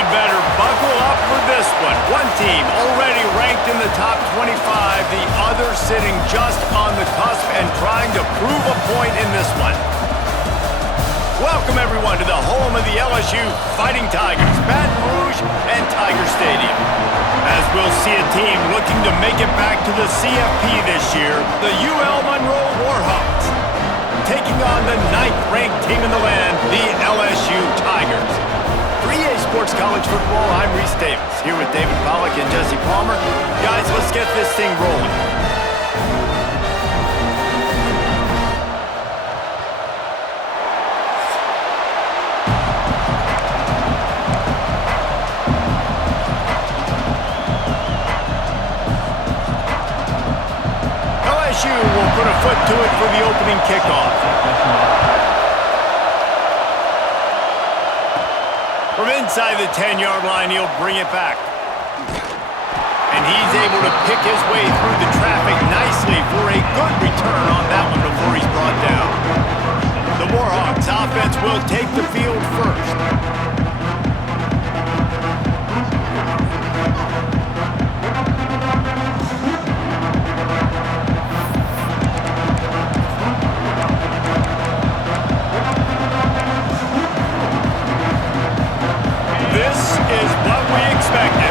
He'd better buckle up for this one. One team already ranked in the top 25, the other sitting just on the cusp and trying to prove a point in this one. Welcome, everyone, to the home of the LSU Fighting Tigers, Baton Rouge and Tiger Stadium. As we'll see a team looking to make it back to the CFP this year, the UL Monroe Warhawks, taking on the 9th-ranked team in the land, the LSU Tigers. For EA Sports College Football, I'm Reese Davis, here with David Pollack and Jesse Palmer. Guys, let's get this thing rolling. LSU will put a foot to it for the opening kickoff. From inside the 10-yard line, he'll bring it back. And he's able to pick his way through the traffic nicely for a good return on that one before he's brought down. The Warhawks offense will take the field first.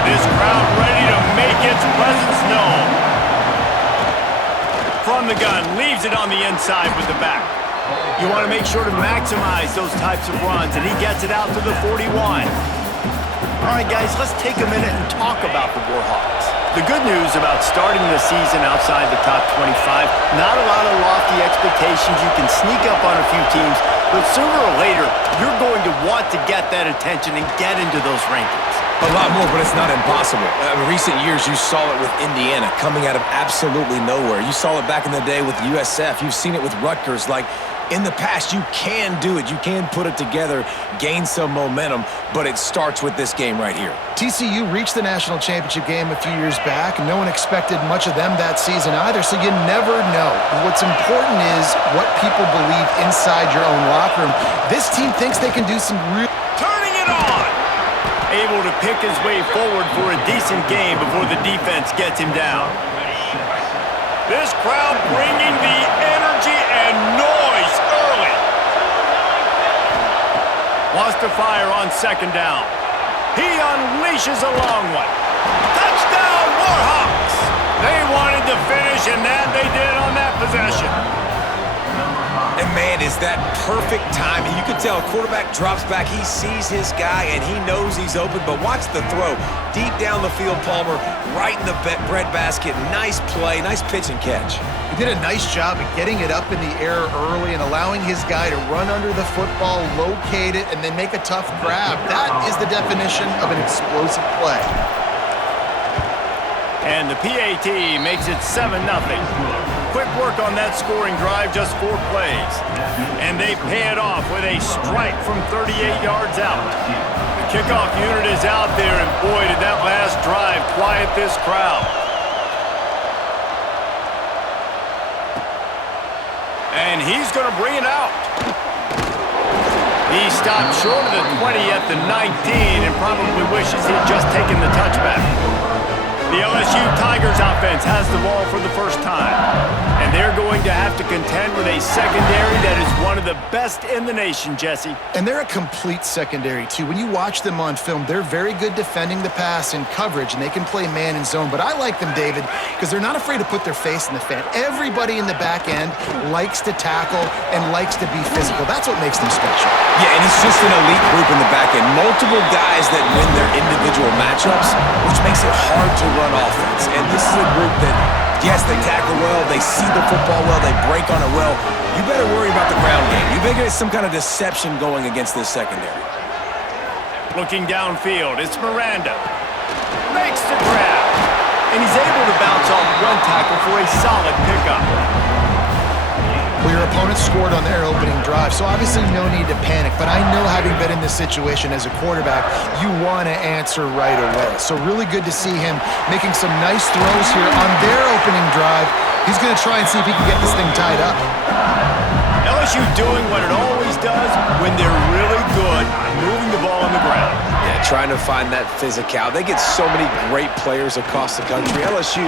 This crowd ready to make its presence known. From the gun, leaves it on the inside with the back. You want to make sure to maximize those types of runs, and he gets it out to the 41. All right, guys, let's take a minute and talk about the Warhawks. The good news about starting the season outside the top 25, not a lot of lofty expectations. You can sneak up on a few teams, but sooner or later, you're going to want to get that attention and get into those rankings. A lot more, but it's not impossible. In recent years, you saw it with Indiana coming out of absolutely nowhere. You saw it back in the day with USF. You've seen it with Rutgers. Like, in the past, you can do it. You can put it together, gain some momentum, but it starts with this game right here. TCU reached the national championship game a few years back, and no one expected much of them that season either, so you never know. What's important is what people believe inside your own locker room. This team thinks they can do some real... Turning it on! Able to pick his way forward for a decent game before the defense gets him down. This crowd bringing the energy and noise early. Wants to fire on second down. He unleashes a long one. Touchdown, Warhawks! They wanted to finish, and that they did on that possession. And man, is that perfect timing. You can tell a quarterback drops back, he sees his guy, and he knows he's open, but watch the throw. Deep down the field, Palmer, right in the breadbasket. Nice play, nice pitch and catch. He did a nice job of getting it up in the air early and allowing his guy to run under the football, locate it, and then make a tough grab. That is the definition of an explosive play. And the PAT makes it 7-0. Quick work on that scoring drive, just 4 plays. And they pay it off with a strike from 38 yards out. The kickoff unit is out there, and boy, did that last drive quiet this crowd. And he's going to bring it out. He stopped short of the 20 at the 19 and probably wishes he'd just taken the touchback. The LSU Tigers offense has the ball for the first time, and they're going to have to contend with a secondary that is one of the best in the nation, Jesse. And they're a complete secondary, too. When you watch them on film, they're very good defending the pass and coverage, and they can play man and zone. But I like them, David, because they're not afraid to put their face in the fan. Everybody in the back end likes to tackle and likes to be physical. That's what makes them special. Yeah, and it's just an elite group in the back end. Multiple guys that win their individual matchups, which makes it hard to run offense. And this is a group that, yes, they tackle well, they see the football well, they break on it well. You better worry about the ground game. You better get some kind of deception going against this secondary. Looking downfield, it's Miranda. Makes the grab. And he's able to bounce off one tackle for a solid pickup. Well, your opponent scored on their opening drive, so obviously no need to panic. But I know, having been in this situation as a quarterback, you want to answer right away. So really good to see him making some nice throws here on their opening drive. He's going to try and see if he can get this thing tied up. LSU doing what it always does when they're really good, moving the ball on the ground. Yeah, trying to find that physical. They get so many great players across the country. LSU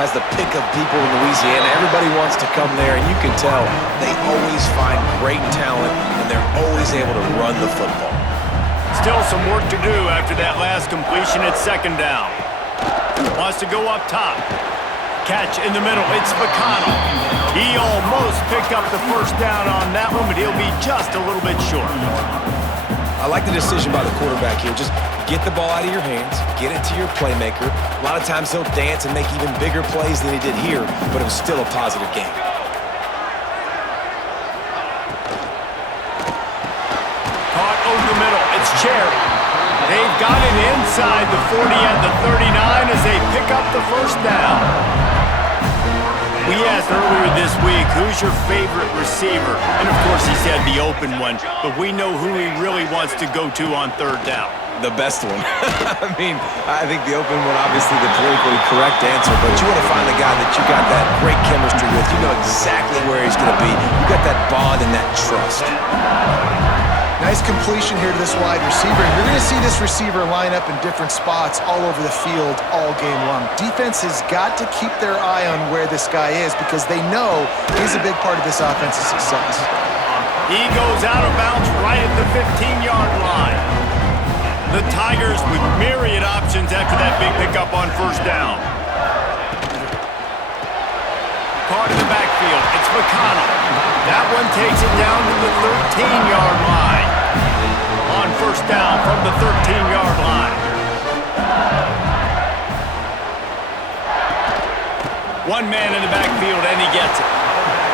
has the pick of people in Louisiana. Everybody wants to come there, and you can tell they always find great talent, and they're always able to run the football. Still some work to do after that last completion at second down. Wants to go up top. Catch in the middle. It's McConnell. He almost picked up the first down on that one, but he'll be just a little bit short. I like the decision by the quarterback here. Just get the ball out of your hands, get it to your playmaker. A lot of times he'll dance and make even bigger plays than he did here, but it was still a positive game. Caught over the middle. It's Cherry. They've got it inside the 40 at the 39 as they pick up the first down. We asked earlier this week, who's your favorite receiver? And of course he said the open one, but we know who he really wants to go to on third down. The best one. I mean, I think the open one, obviously the politically correct answer, but you want to find the guy that you got that great chemistry with. You know exactly where he's going to be. You got that bond and that trust. Nice completion here to this wide receiver. And you're going to see this receiver line up in different spots all over the field all game long. Defense has got to keep their eye on where this guy is because they know he's a big part of this offense's success. He goes out of bounds right at the 15-yard line. The Tigers with myriad options after that big pickup on first down. Caught in the backfield. It's McConnell. That one takes it down to the 13-yard line. On first down from the 13-yard line. One man in the backfield, and he gets it.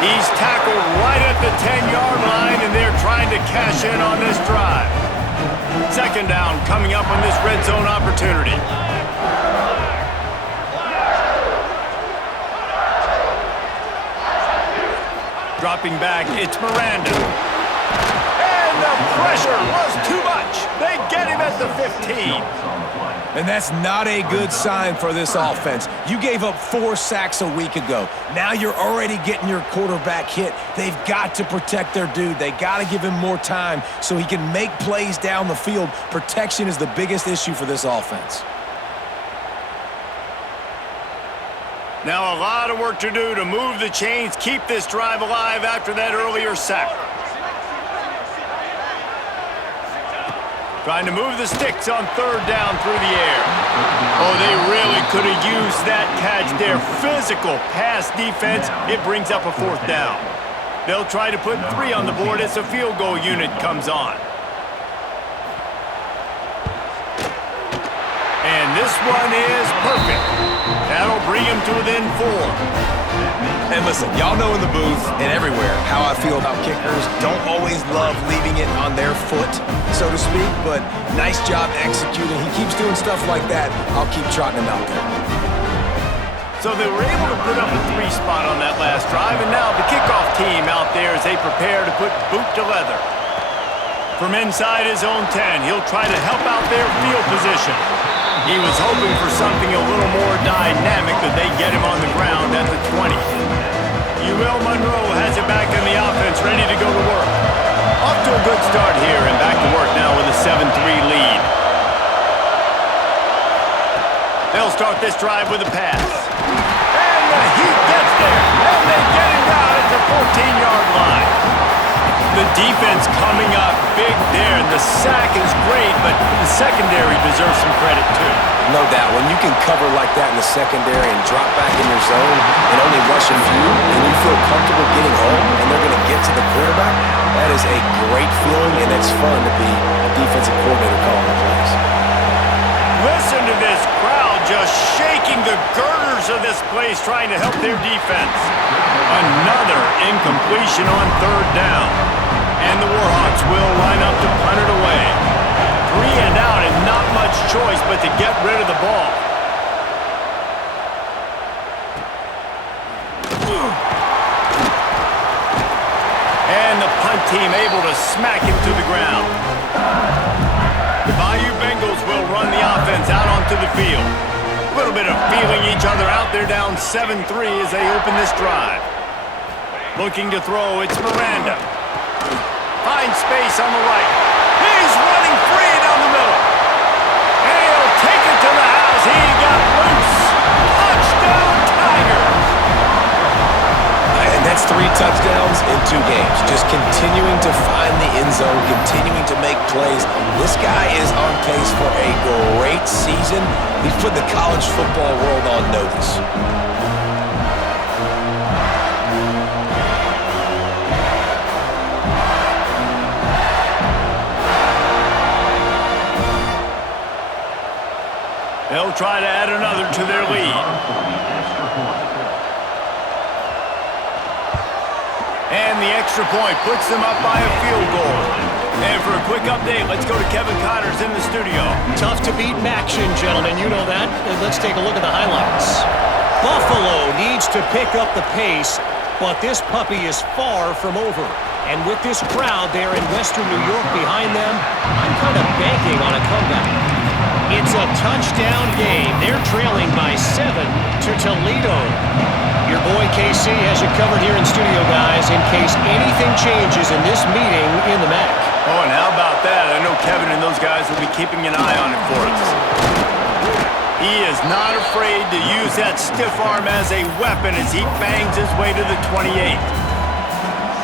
He's tackled right at the 10-yard line, and they're trying to cash in on this drive. Second down coming up on this red zone opportunity. Dropping back, it's Miranda. And the pressure was too much. They get him at the 15. And that's not a good sign for this offense. You gave up 4 sacks a week ago. Now you're already getting your quarterback hit. They've got to protect their dude. They got to give him more time so he can make plays down the field. Protection is the biggest issue for this offense. Now a lot of work to do to move the chains, keep this drive alive after that earlier sack. Trying to move the sticks on third down through the air. Oh, they really could have used that catch there. Physical pass defense. It brings up a fourth down. They'll try to put 3 on the board as the field goal unit comes on. And this one is perfect. That'll bring him to within 4. And listen, y'all know in the booth and everywhere how I feel about kickers. Don't always love leaving it on their foot, so to speak, but nice job executing. He keeps doing stuff like that. I'll keep trotting him out there. So they were able to put up a 3 spot on that last drive, and now the kickoff team out there as they prepare to put boot to leather. From inside his own 10, he'll try to help out their field position. He was hoping for something a little more dynamic, but they get him on the ground at the 20. Monroe has it back in the offense, ready to go to work. Off to a good start here, and back to work now with a 7-3 lead. They'll start this drive with a pass. And the Heat gets there, and they get him down at the 14-yard line. The defense coming up big there, and the sack is great, but the secondary deserves some credit too. No doubt. When you can cover like that in the secondary and drop back in your zone and only rush a few, and you feel comfortable getting home and they're going to get to the quarterback, that is a great feeling, and it's fun to be a defensive coordinator calling the plays. Listen to this crowd just shaking the girders of this place, trying to help their defense. Another incompletion on third down. And the Warhawks will line up to punt it away. 3 and out, and not much choice but to get rid of the ball. And the punt team able to smack him to the ground. The Bayou Bengals will run the offense out onto the field. A little bit of feeling each other out there, down 7-3 as they open this drive. Looking to throw, it's Miranda. Finds space on the right. He's running free down the middle. got loose. Touchdown, Tigers. And that's 3 touchdowns in 2 games. Just continuing to find the end zone, continuing to make plays. This guy is on pace for a great season. He's put the college football world on notice. They'll try to add another to their lead. And the extra point puts them up by a field goal. And for a quick update, let's go to Kevin Connors in the studio. Tough to beat action, gentlemen. You know that. Let's take a look at the highlights. Buffalo needs to pick up the pace, but this puppy is far from over. And with this crowd there in Western New York behind them, I'm kind of banking on a comeback. It's a touchdown game. They're trailing by 7 to Toledo. Your boy KC has you covered here in studio, guys, in case anything changes in this meeting in the MAC. Oh, and how about that? I know Kevin and those guys will be keeping an eye on it for us. He is not afraid to use that stiff arm as a weapon as he bangs his way to the 28.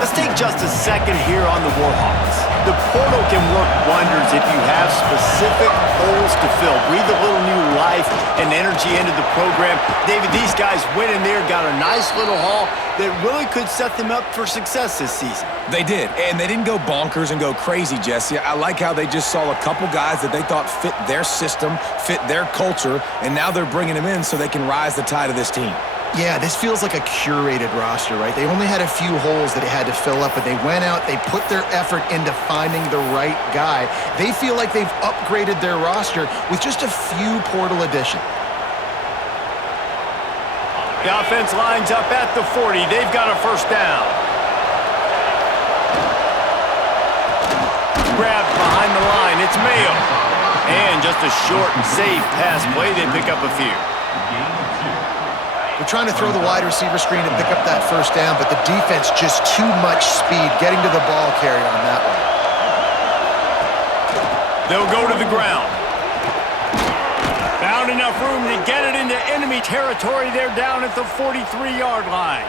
Let's take just a second here on the Warhawks. The portal can work wonders if you have specific holes to fill. Breathe a little new life and energy into the program. David, these guys went in there, got a nice little haul that really could set them up for success this season. They did, and they didn't go bonkers and go crazy, Jesse. I like how they just saw a couple guys that they thought fit their system, fit their culture, and now they're bringing them in so they can rise the tide of this team. Yeah, this feels like a curated roster, right? They only had a few holes that they had to fill up, but they went out, they put their effort into finding the right guy. They feel like they've upgraded their roster with just a few portal additions. The offense lines up at the 40. They've got a first down. Grabbed behind the line. It's Mayo. And just a short and safe pass play. They pick up a few. They're trying to throw the wide receiver screen and pick up that first down, but the defense just too much speed getting to the ball carrier on that one. They'll go to the ground. Found enough room to get it into enemy territory. They're down at the 43-yard line.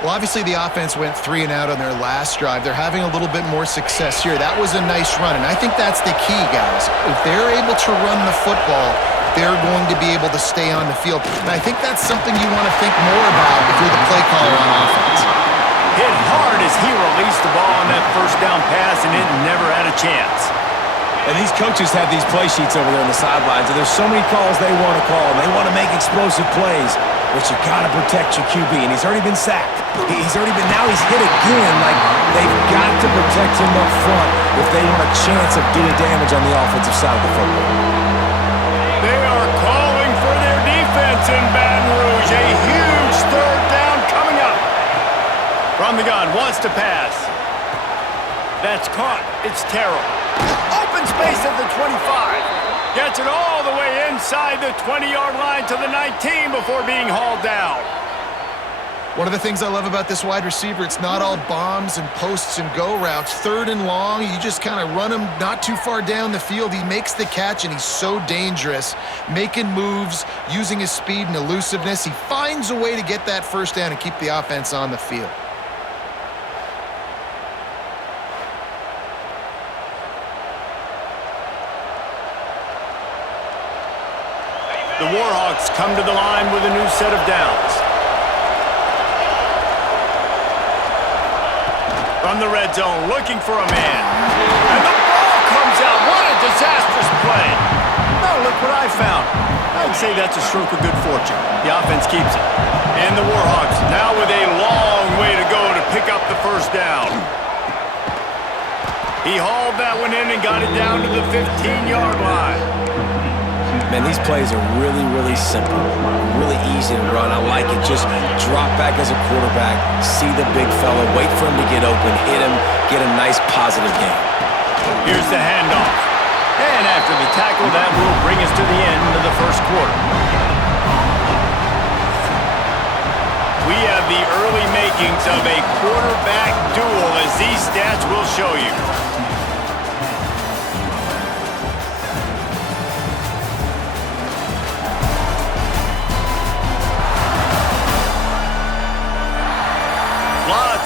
Well, obviously the offense went 3 and out on their last drive. They're having a little bit more success here. That was a nice run, and I think that's the key, guys. If they're able to run the football, they're going to be able to stay on the field. And I think that's something you want to think more about if you're the play caller on offense. Hit hard as he released the ball on that first down pass, and it never had a chance. And these coaches have these play sheets over there on the sidelines, and there's so many calls they want to call, and they want to make explosive plays, but you got to protect your QB, and he's already been sacked. Now he's hit again. Like, they've got to protect him up front if they want a chance of doing damage on the offensive side of the football. They are calling for their defense in Baton Rouge. A huge third down coming up. From the gun, wants to pass. That's caught. It's Terrell. Open space at the 25. Gets it all the way inside the 20-yard line to the 19 before being hauled down. One of the things I love about this wide receiver, it's not all bombs and posts and go routes. 3rd and long, you just kind of run him not too far down the field. He makes the catch, and he's so dangerous, making moves, using his speed and elusiveness. He finds a way to get that first down and keep the offense on the field. The Warhawks come to the line with a new set of downs. From the red zone, looking for a man. And the ball comes out. What a disastrous play. Now look what I found. I'd say that's a stroke of good fortune. The offense keeps it. And the Warhawks now with a long way to go to pick up the first down. He hauled that one in and got it down to the 15-yard line. Man, these plays are really, really simple, really easy to run. I like it. Just drop back as a quarterback, see the big fella, wait for him to get open, hit him, get a nice positive game. Here's the handoff. And after the tackle, that will bring us to the end of the first quarter. We have the early makings of a quarterback duel, as these stats will show you.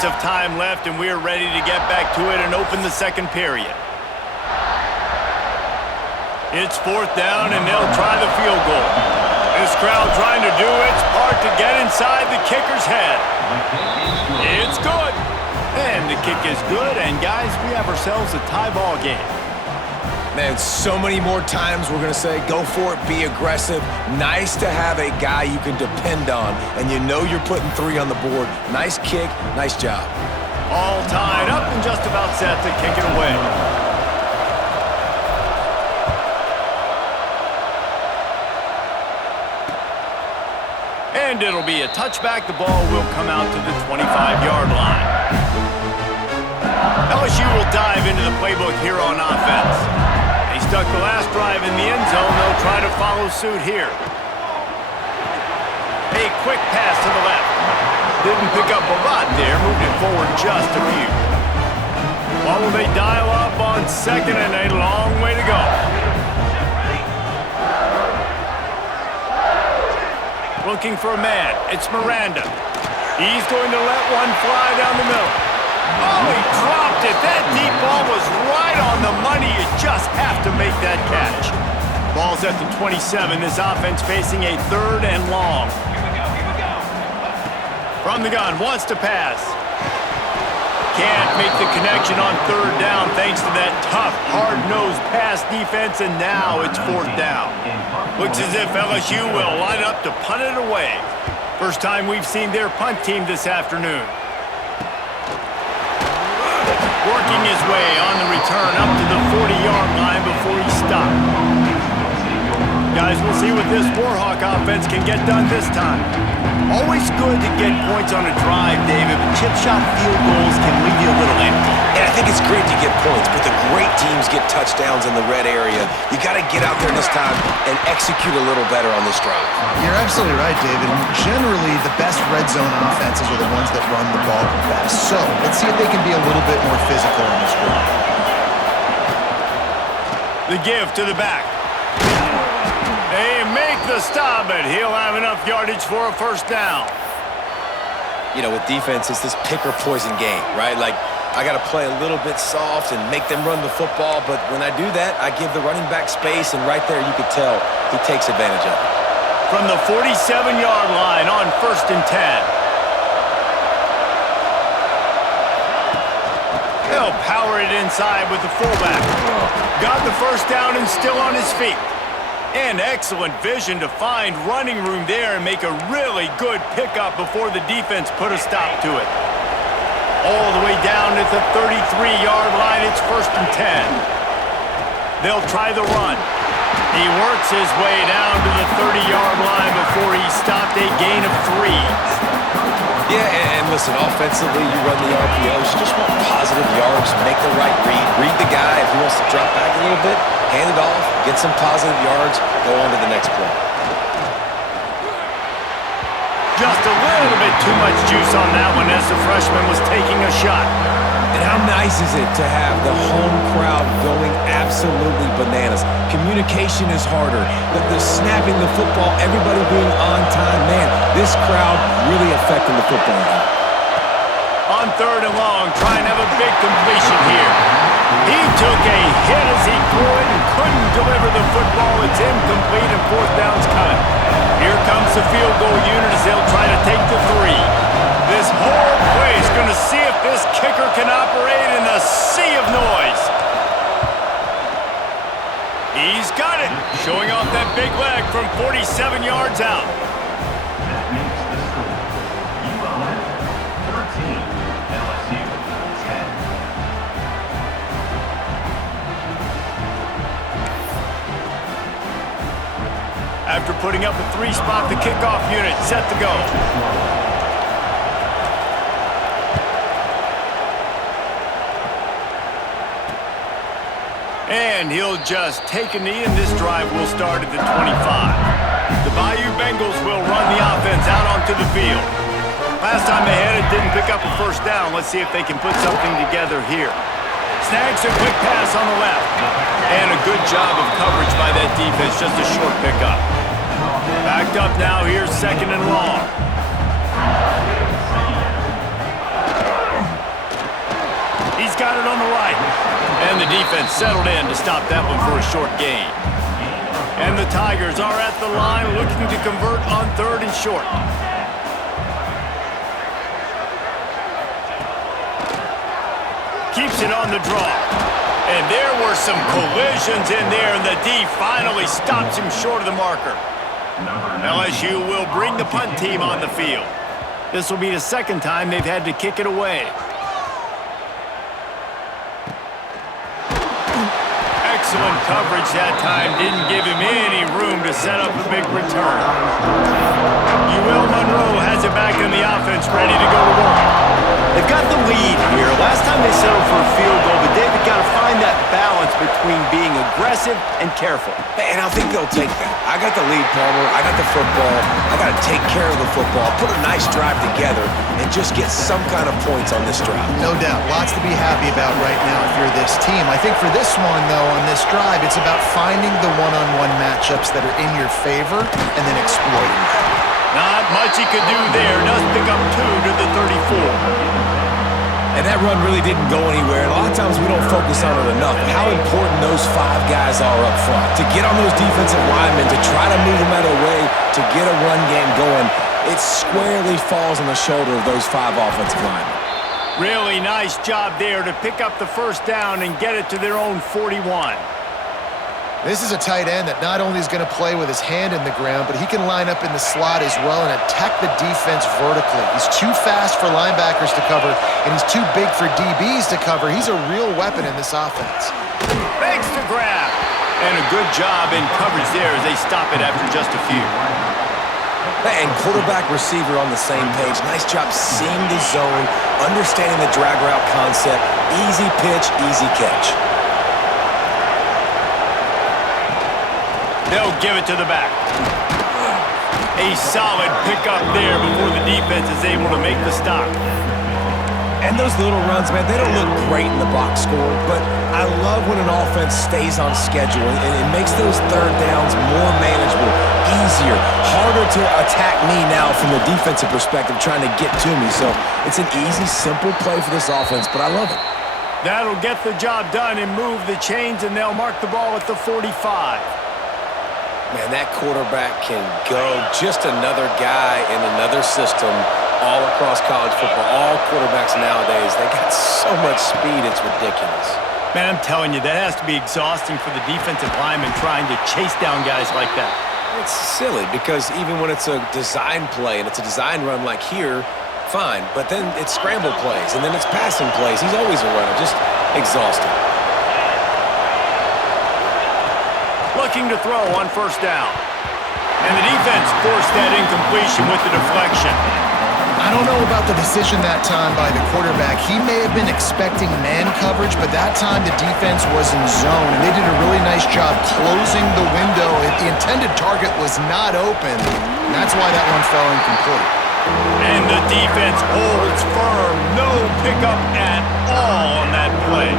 minutes of time left, and we're ready to get back to it and open the second period. It's 4th down, and they'll try the field goal. This crowd trying to do its part to get inside the kicker's head. It's good. And the kick is good, and guys, we have ourselves a tie ball game. Man, so many more times we're going to say, go for it, be aggressive. Nice to have a guy you can depend on, and you know you're putting 3 on the board. Nice kick, nice job. All tied up and just about set to kick it away. And it'll be a touchback. The ball will come out to the 25-yard line. LSU will dive into the playbook here on offense. They stuck the last drive in the end zone. They'll try to follow suit here. A quick pass to the left. Didn't pick up a lot there. Moved it forward just a few. What will they dial up on second, and a long way to go. Looking for a man. It's Miranda. He's going to let one fly down the middle. Oh, he dropped it. That deep ball was right on the money. You just have to make that catch. Ball's at the 27. This offense facing a 3rd and long. From the gun, wants to pass. Can't make the connection on 3rd down thanks to that tough, hard-nosed pass defense, and now it's 4th down. Looks as if LSU will line up to punt it away. First time we've seen their punt team this afternoon. Working his way on the return up to the 40-yard line before he stopped. Guys, we'll see what this Warhawk offense can get done this time. Always good to get points on a drive, David, but chip shot field goals can leave you a little empty. And I think it's great to get points, but the great teams get touchdowns in the red area. You got to get out there this time and execute a little better on this drive. You're absolutely right, David. And generally, the best red zone offenses are the ones that run the ball the best. So let's see if they can be a little bit more physical on this drive. The give to the back. They make the stop, but he'll have enough yardage for a 1st down. You know, with defense, it's this pick or poison game, right? Like, I got to play a little bit soft and make them run the football, but when I do that, I give the running back space, and right there you could tell he takes advantage of it. From the 47-yard line on 1st and 10. They'll power it inside with the fullback. Got the 1st down and still on his feet. And excellent vision to find running room there and make a really good pickup before the defense put a stop to it. All the way down at the 33-yard line, it's 1st and 10. They'll try the run. He works his way down to the 30-yard line before he stopped a gain of 3. Yeah, and listen, offensively, you run the RPOs, you just want positive yards, make the right read the guy. If he wants to drop back a little bit, hand it off, get some positive yards, go on to the next play. Just a little bit too much juice on that one as the freshman was taking a shot. And how nice is it to have the home crowd going absolutely bananas? Communication is harder. The snapping the football, everybody being on time. Man, this crowd really affecting the football game. On 3rd and long, try and have a big completion here. He took a hit as he threw it and couldn't deliver the football. It's incomplete and 4th down's cut. Here comes the field goal unit as they'll try to take the 3. This whole play is going to see if this kicker can operate in a sea of noise. He's got it, showing off that big leg from 47 yards out. That makes the score ULM 13, LSU 10. After putting up a 3-spot, the kickoff unit set to go. And he'll just take a knee, and this drive will start at the 25. The Bayou Bengals will run the offense out onto the field. Last time they had it, didn't pick up a 1st down. Let's see if they can put something together here. Snags a quick pass on the left. And a good job of coverage by that defense, just a short pickup. Backed up now, here's 2nd and long. And the defense settled in to stop that one for a short gain. And the Tigers are at the line looking to convert on 3rd and short. Keeps it on the draw. And there were some collisions in there, and the D finally stops him short of the marker. LSU will bring the punt team on the field. This will be the 2nd time they've had to kick it away. Excellent coverage that time. Didn't give him any room to set up a big return. Monroe has it back in the offense, ready to go to work. They've got the lead here. Last time they settled for a field goal, but they've got to find that balance between being aggressive and careful. And I think they'll take that. I got the lead, Palmer. I got the football. I got to take care of the football, put a nice drive together, and just get some kind of points on this drive. No doubt. Lots to be happy about right now if you're this team. I think for this one, though, on this drive, it's about finding the one-on-one matchups that are in your favor and then exploiting them. Not much he could do there. Does pick up 2 to the 34. And that run really didn't go anywhere. A lot of times we don't focus on it enough. How important those 5 guys are up front. To get on those defensive linemen, to try to move them out of the way, to get a run game going, it squarely falls on the shoulder of those 5 offensive linemen. Really nice job there to pick up the 1st down and get it to their own 41. This is a tight end that not only is going to play with his hand in the ground, but he can line up in the slot as well and attack the defense vertically. He's too fast for linebackers to cover, and he's too big for DBs to cover. He's a real weapon in this offense. Thanks to grab. And a good job in coverage there as they stop it after just a few. And quarterback receiver on the same page. Nice job seeing the zone, understanding the drag route concept. Easy pitch, easy catch. They'll give it to the back. A solid pickup there before the defense is able to make the stop. And those little runs, man, they don't look great in the box score, but I love when an offense stays on schedule, and it makes those 3rd downs more manageable, easier, harder to attack me now from the defensive perspective trying to get to me. So it's an easy, simple play for this offense, but I love it. That'll get the job done and move the chains, and they'll mark the ball at the 45. Man, that quarterback can go. Just another guy in another system all across college football. All quarterbacks nowadays, they got so much speed, it's ridiculous. Man, I'm telling you, that has to be exhausting for the defensive lineman trying to chase down guys like that. It's silly because even when it's a design play and it's a design run like here, fine. But then it's scramble plays and then it's passing plays. He's always a runner, just exhausting. Looking to throw on 1st down. And the defense forced that incompletion with the deflection. I don't know about the decision that time by the quarterback. He may have been expecting man coverage, but that time the defense was in zone, and they did a really nice job closing the window. The intended target was not open, and that's why that one fell incomplete. And the defense holds firm. No pickup at all on that play.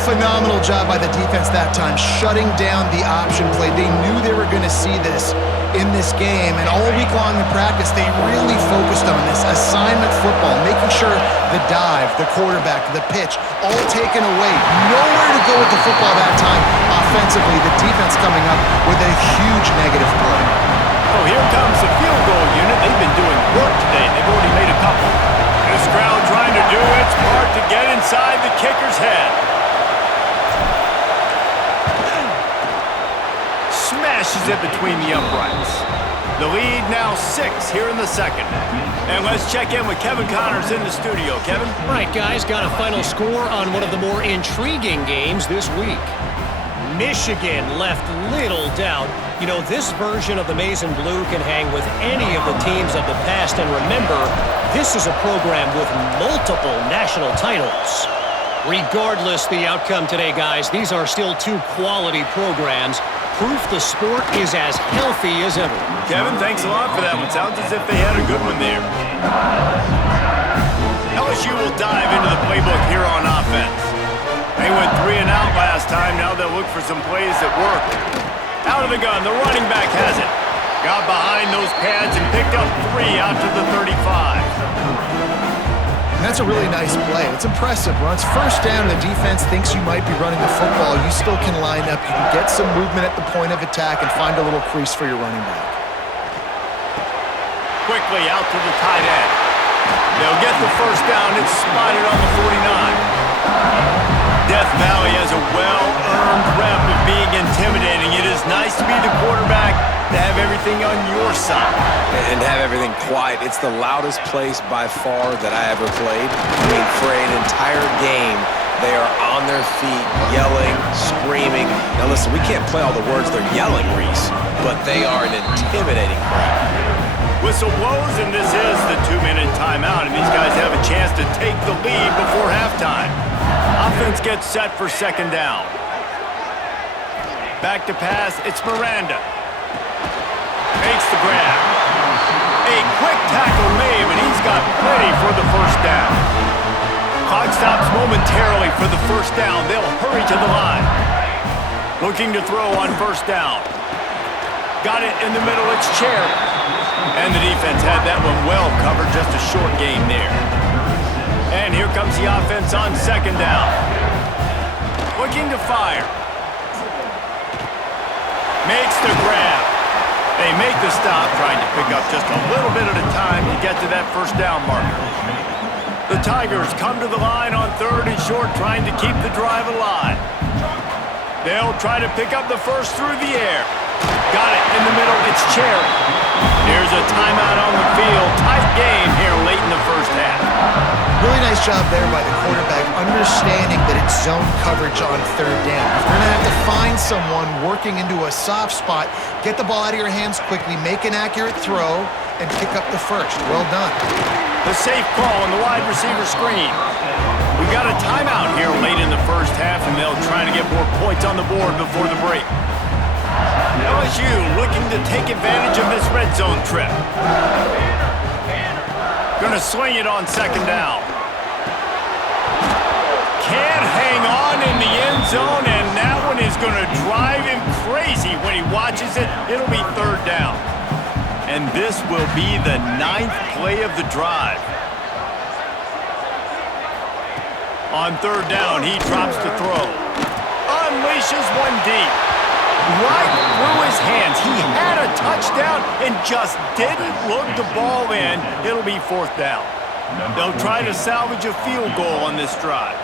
Phenomenal job by the defense that time, shutting down the option play. They knew they were going to see this in this game, and all week long in practice, they really focused on this assignment football, making sure the dive, the quarterback, the pitch, all taken away. Nowhere to go with the football that time. Offensively, the defense coming up with a huge negative play. Oh, here comes the field goal unit. They've been doing work today. They've already made a couple. This crowd trying to do its part to get inside the kicker's head. Smashes it between the uprights. The lead now 6 here in the 2nd. And let's check in with Kevin Connors in the studio. Kevin? Right, guys, got a final score on one of the more intriguing games this week. Michigan left little doubt. You know, this version of the Maize and Blue can hang with any of the teams of the past. And remember, this is a program with multiple national titles. Regardless the outcome today, guys, these are still 2 quality programs. Proof the sport is as healthy as ever. Kevin, thanks a lot for that one. Sounds as if they had a good one there. LSU will dive into the playbook here on offense. They went 3 and out last time. Now they'll look for some plays that work. Out of the gun, the running back has it. Got behind those pads and picked up 3 out to the 35. And that's a really nice play. It's impressive. Once first down, the defense thinks you might be running the football. You still can line up. You can get some movement at the point of attack and find a little crease for your running back. Quickly out to the tight end. They'll get the first down. It's spotted on the 49. Death Valley has a well-earned rep of being intimidating. It is nice to be the quarterback, to have everything on your side. And have everything quiet. It's the loudest place by far that I ever played. I mean, for an entire game, they are on their feet, yelling, screaming. Now listen, we can't play all the words they're yelling, Reese, but they are an intimidating crowd. Whistle blows, and this is the 2-minute timeout, and these guys have a chance to take the lead before halftime. Offense gets set for second down. Back to pass, it's Miranda. Makes the grab. A quick tackle made, and he's got plenty for the first down. Clock stops momentarily for the first down. They'll hurry to the line. Looking to throw on first down. Got it in the middle, it's Cherry. And the defense had that one well covered, just a short game there. And here comes the offense on second down. Looking to fire. Makes the grab. They make the stop, trying to pick up just a little bit at a time to get to that first down marker. The Tigers come to the line on third and short, trying to keep the drive alive. They'll try to pick up the first through the air. Got it in the middle, it's Cherry. Here's a timeout on the field. Tight game here late in the first half. Really nice job there by the quarterback, understanding that it's zone coverage on third down. If you're going to have to find someone working into a soft spot, get the ball out of your hands quickly, make an accurate throw, and pick up the first. Well done. The safe call on the wide receiver screen. We got a timeout here late in the first half, and they'll try to get more points on the board before the break. LSU looking to take advantage of this red zone trip. Gonna swing it on second down. Can't hang on in the end zone, and that one is gonna drive him crazy when he watches it. It'll be third down. And this will be the 9th play of the drive. On third down, he drops to throw. Unleashes one deep. Right through his hands. He had a touchdown and just didn't look the ball in. It'll be fourth down. They'll try to salvage a field goal on this drive.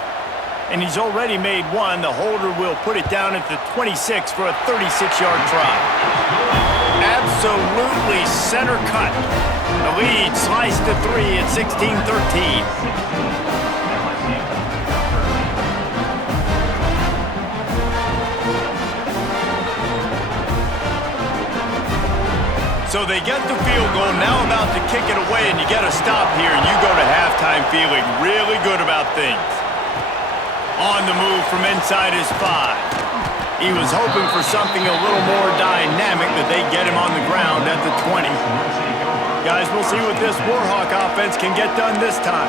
And he's already made one. The holder will put it down at the 26 for a 36-yard try. Absolutely center cut. The lead sliced to 3 at 16-13. So they get the field goal, now about to kick it away, and you get a stop here, and you go to halftime feeling really good about things. On the move from inside his 5. He was hoping for something a little more dynamic, but they get him on the ground at the 20. Guys, we'll see what this Warhawk offense can get done this time.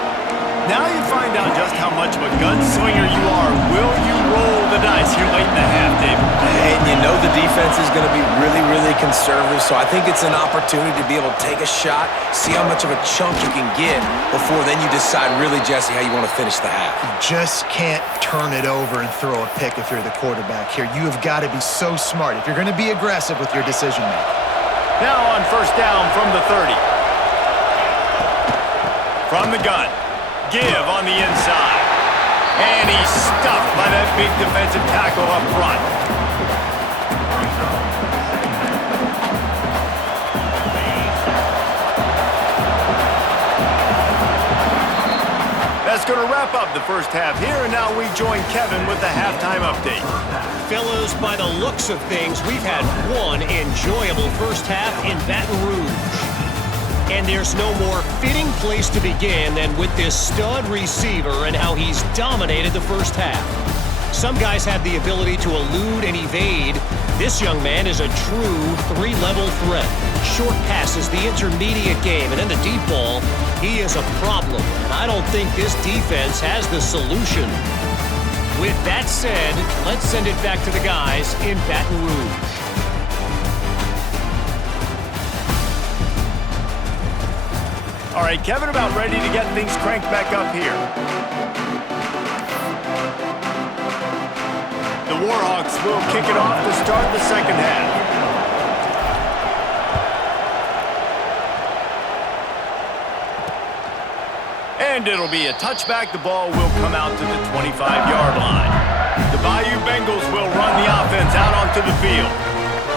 Now you find out just how much of a gunslinger you are. Will you roll the dice here late in the half, David? And you know the defense is going to be really, really conservative, so I think it's an opportunity to be able to take a shot, see how much of a chunk you can get before then you decide really, Jesse, how you want to finish the half. You just can't turn it over and throw a pick if you're the quarterback here. You have got to be so smart if you're going to be aggressive with your decision-making. Now on first down from the 30. From the gun. Give on the inside. And he's stuffed by that big defensive tackle up front. That's going to wrap up the first half here, and now we join Kevin with the halftime update. Fellas, by the looks of things, we've had one enjoyable first half in Baton Rouge. And there's no more fitting place to begin than with this stud receiver and how he's dominated the first half. Some guys have the ability to elude and evade. This young man is a true 3-level threat. Short passes, the intermediate game, and then the deep ball, he is a problem. And I don't think this defense has the solution. With that said, let's send it back to the guys in Baton Rouge. All right, Kevin, about ready to get things cranked back up here. The Warhawks will kick it off to start the second half. And it'll be a touchback. The ball will come out to the 25-yard line. The Bayou Bengals will run the offense out onto the field.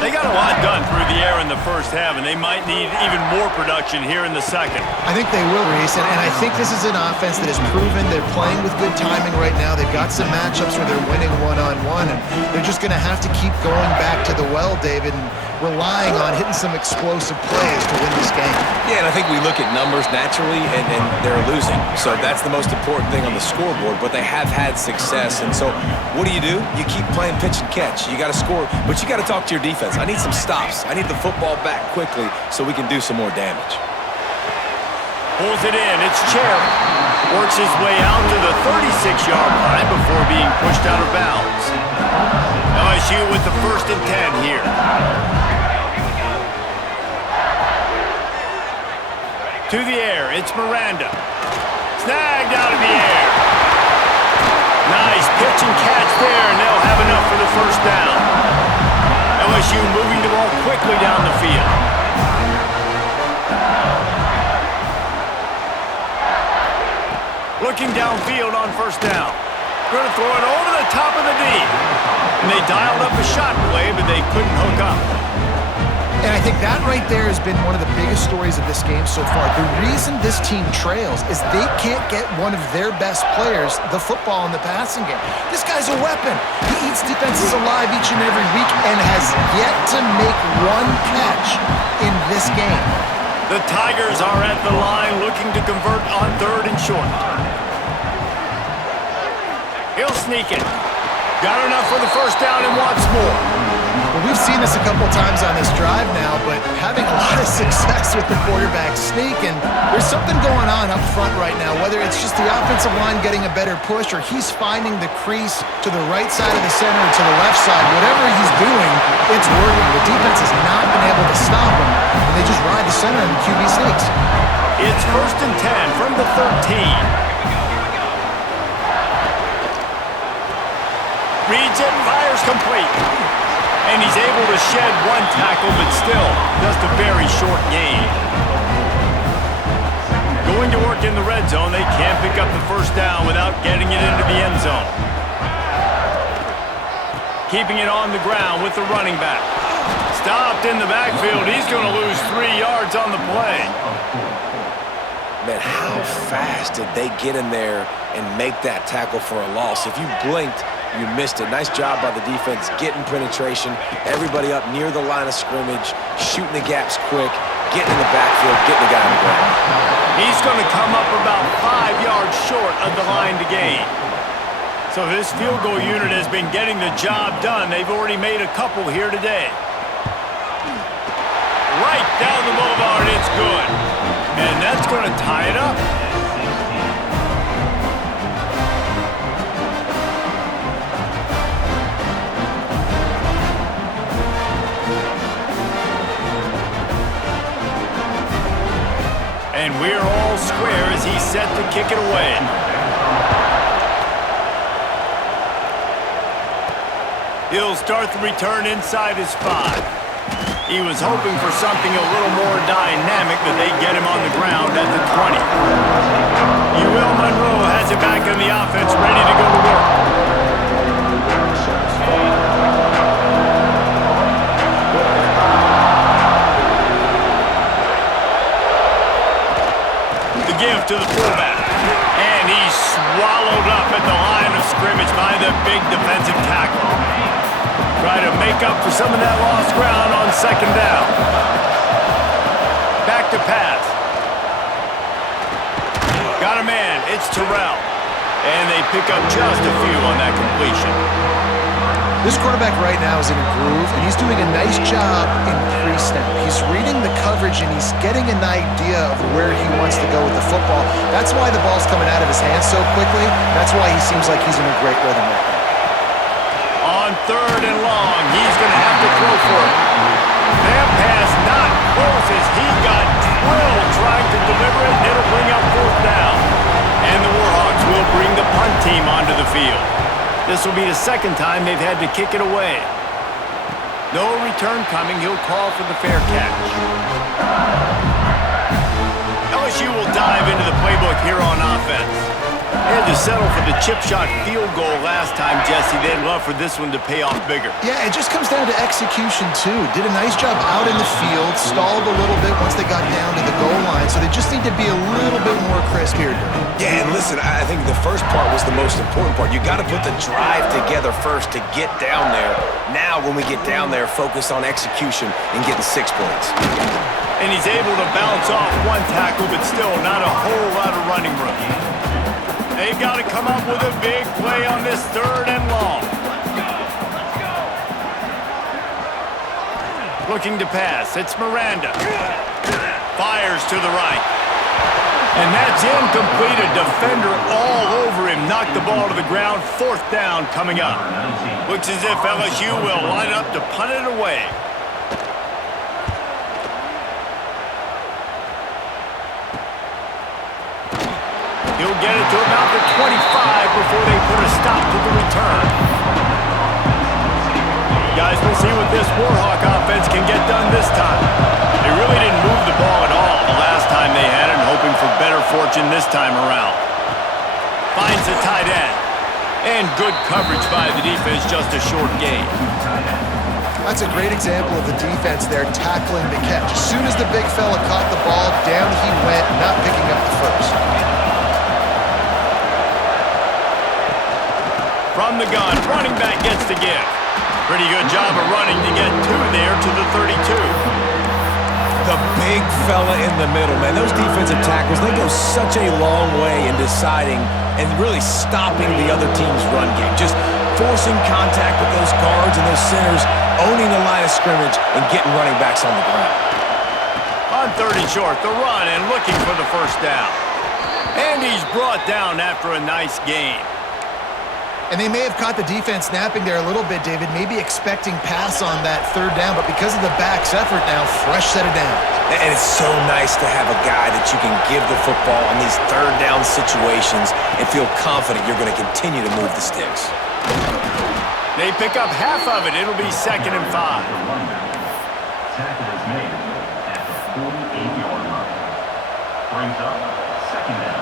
They got a lot done through the air in the first half, and they might need even more production here in the second. I think they will, Reese, and I think this is an offense that has proven they're playing with good timing right now. They've got some matchups where they're winning one-on-one, and they're just going to have to keep going back to the well, David, and relying on hitting some explosive plays to win this game. Yeah, and I think we look at numbers naturally, and they're losing. So that's the most important thing on the scoreboard, but they have had success. And so what do? You keep playing pitch and catch. You got to score, but you got to talk to your defense. I need some stops. I need the football back quickly so we can do some more damage. Pulls it in. It's Cherry. Works his way out to the 36-yard line before being pushed out of bounds. LSU with the 1st and 10 here. To the air, it's Miranda. Snagged out of the air. Nice pitch and catch there, and they'll have enough for the 1st down. LSU moving the ball quickly down the field. Looking downfield on 1st down. Going to throw it over the top of the D. And they dialed up a shot play, but they couldn't hook up. And I think that right there has been one of the biggest stories of this game so far. The reason this team trails is they can't get one of their best players the football in the passing game. This guy's a weapon. He eats defenses alive each and every week and has yet to make one catch in this game. The Tigers are at the line looking to convert on 3rd and short. He'll sneak it. Got enough for the 1st down and wants more. Well, we've seen this a couple times on this drive now, but having a lot of success with the quarterback sneak, and there's something going on up front right now, whether it's just the offensive line getting a better push or he's finding the crease to the right side of the center or to the left side. Whatever he's doing, it's working. The defense has not been able to stop him, and they just ride the center and the QB sneaks. It's 1st and 10 from the 13. Reads it, fires complete. And he's able to shed one tackle, but still just a very short gain. Going to work in the red zone, they can't pick up the 1st down without getting it into the end zone. Keeping it on the ground with the running back. Stopped in the backfield. He's going to lose 3 yards on the play. Man, how fast did they get in there and make that tackle for a loss? If you blinked, you missed it. Nice job by the defense getting penetration. Everybody up near the line of scrimmage, shooting the gaps quick, getting in the backfield, getting the guy on the ground. He's going to come up about 5 yards short of the line to gain. So this field goal unit has been getting the job done. They've already made a couple here today. Right down the boulevard, it's good. And that's going to tie it up. And we're all square as he's set to kick it away. He'll start the return inside his 5. He was hoping for something a little more dynamic, but they get him on the ground at the 20. Monroe has it back in the offense, ready to go to work. The give to the fullback. And he's swallowed up at the line of scrimmage by the big defensive tackle. Try to make up for some of that lost ground on 2nd down. Back to pass. Got a man. It's Terrell. And they pick up just a few on that completion. This quarterback right now is in a groove, and he's doing a nice job in pre-snap. He's reading the coverage, and he's getting an idea of where he wants to go with the football. That's why the ball's coming out of his hands so quickly. That's why he seems like he's in a great rhythm right now. On 3rd and long, he's going to have to throw for it. That pass not exposes. He got drilled trying to deliver it, and it'll bring up fourth down. And the Warhawks will bring the punt team onto the field. This will be the second time they've had to kick it away. No return coming. He'll call for the fair catch. LSU will dive into the playbook here on offense. They had to settle for the chip shot field goal last time, Jesse. They'd love for this one to pay off bigger. Yeah, it just comes down to execution, too. Did a nice job out in the field, stalled a little bit once they got down to the goal line, so they just need to be a little bit more crisp here. Yeah, and listen, I think the first part was the most important part. You got to put the drive together first to get down there. Now, when we get down there, focus on execution and getting 6 points. And he's able to bounce off one tackle, but still not a whole lot of running room. They've got to come up with a big play on this third and long. Looking to pass. It's Miranda. Fires to the right. And that's incomplete. A defender all over him. Knocked the ball to the ground. Fourth down coming up. Looks as if LSU will line up to punt it away. He'll get it to about the 25 before they put a stop to the return. Guys, we'll see what this Warhawk offense can get done this time. They really didn't move the ball at all the last time they had it, hoping for better fortune this time around. Finds the tight end. And good coverage by the defense, just a short gain. That's a great example of the defense there tackling the catch. As soon as the big fella caught the ball, down he went, not picking up the first. From the gun, running back gets to give. Pretty good job of running to get two there to the 32. The big fella in the middle, man. Those defensive tackles, they go such a long way in deciding and really stopping the other team's run game. Just forcing contact with those guards and those centers, owning the line of scrimmage, and getting running backs on the ground. On 30 short, the run and looking for the first down. And he's brought down after a nice gain. And they may have caught the defense napping there a little bit, David, maybe expecting pass on that third down, but because of the back's effort now, fresh set of downs. And it's so nice to have a guy that you can give the football on these third down situations and feel confident you're going to continue to move the sticks. They pick up half of it. It'll be 2nd and 5. Tackle is made at the 48-yard line. Brings up 2nd down.